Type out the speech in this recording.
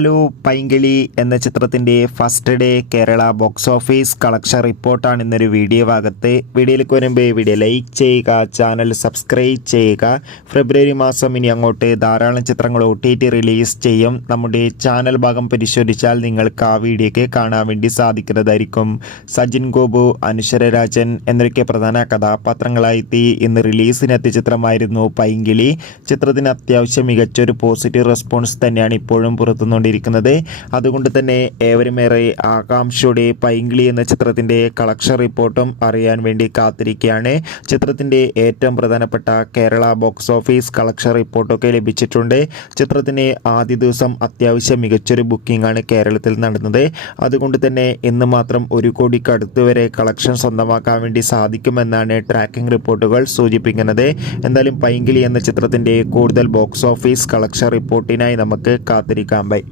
Hello പൈങ്കിളി എന്ന ചിത്രത്തിൻ്റെ first day Kerala box office collection റിപ്പോർട്ടാണ് ഇന്നൊരു വീഡിയോ ഭാഗത്ത്. വീഡിയോയിലേക്ക് വരുമ്പോൾ വീഡിയോ ലൈക്ക് ചെയ്യുക, ചാനൽ സബ്സ്ക്രൈബ് ചെയ്യുക. ഫെബ്രുവരി മാസം ഇനി അങ്ങോട്ട് ധാരാളം ചിത്രങ്ങൾ OTT റിലീസ് ചെയ്യും. നമ്മുടെ ചാനൽ ഭാഗം പരിശോധിച്ചാൽ നിങ്ങൾക്ക് ആ വീഡിയോയ്ക്ക് കാണാൻ വേണ്ടി സാധിക്കുന്നതായിരിക്കും. സജിൻ ഗോപു, അനശ്വര രാജൻ എന്നൊക്കെ പ്രധാന കഥാപാത്രങ്ങളായി ഇന്ന് റിലീസിനെത്തിയ ചിത്രമായിരുന്നു പൈങ്കിളി. ചിത്രത്തിന് അത്യാവശ്യം മികച്ചൊരു പോസിറ്റീവ് റെസ്പോൺസ് തന്നെയാണ് ഇപ്പോഴും പുറത്തുകൊണ്ടിരിക്കുന്നത്. അതുകൊണ്ട് തന്നെ ഏവരുമേറെ ആകാംക്ഷയോടെ പൈങ്കിളി എന്ന ചിത്രത്തിൻ്റെ കളക്ഷൻ റിപ്പോർട്ടും അറിയാൻ വേണ്ടി കാത്തിരിക്കുകയാണ്. ചിത്രത്തിൻ്റെ ഏറ്റവും പ്രധാനപ്പെട്ട കേരള ബോക്സ് ഓഫീസ് കളക്ഷൻ റിപ്പോർട്ടൊക്കെ ലഭിച്ചിട്ടുണ്ട്. ചിത്രത്തിന് ആദ്യ ദിവസം അത്യാവശ്യം മികച്ചൊരു ബുക്കിംഗ് ആണ് കേരളത്തിൽ നടന്നത്. അതുകൊണ്ട് തന്നെ ഇന്ന് മാത്രം 1 കോടിക്കടുത്ത് വരെ കളക്ഷൻ സ്വന്തമാക്കാൻ വേണ്ടി സാധിക്കുമെന്നാണ് ട്രാക്കിംഗ് റിപ്പോർട്ടുകൾ സൂചിപ്പിക്കുന്നത്. എന്തായാലും പൈങ്കിളി എന്ന ചിത്രത്തിൻ്റെ കൂടുതൽ ബോക്സ് ഓഫീസ് കളക്ഷൻ റിപ്പോർട്ടിനായി നമുക്ക് കാത്തിരിക്കാം. ബൈ.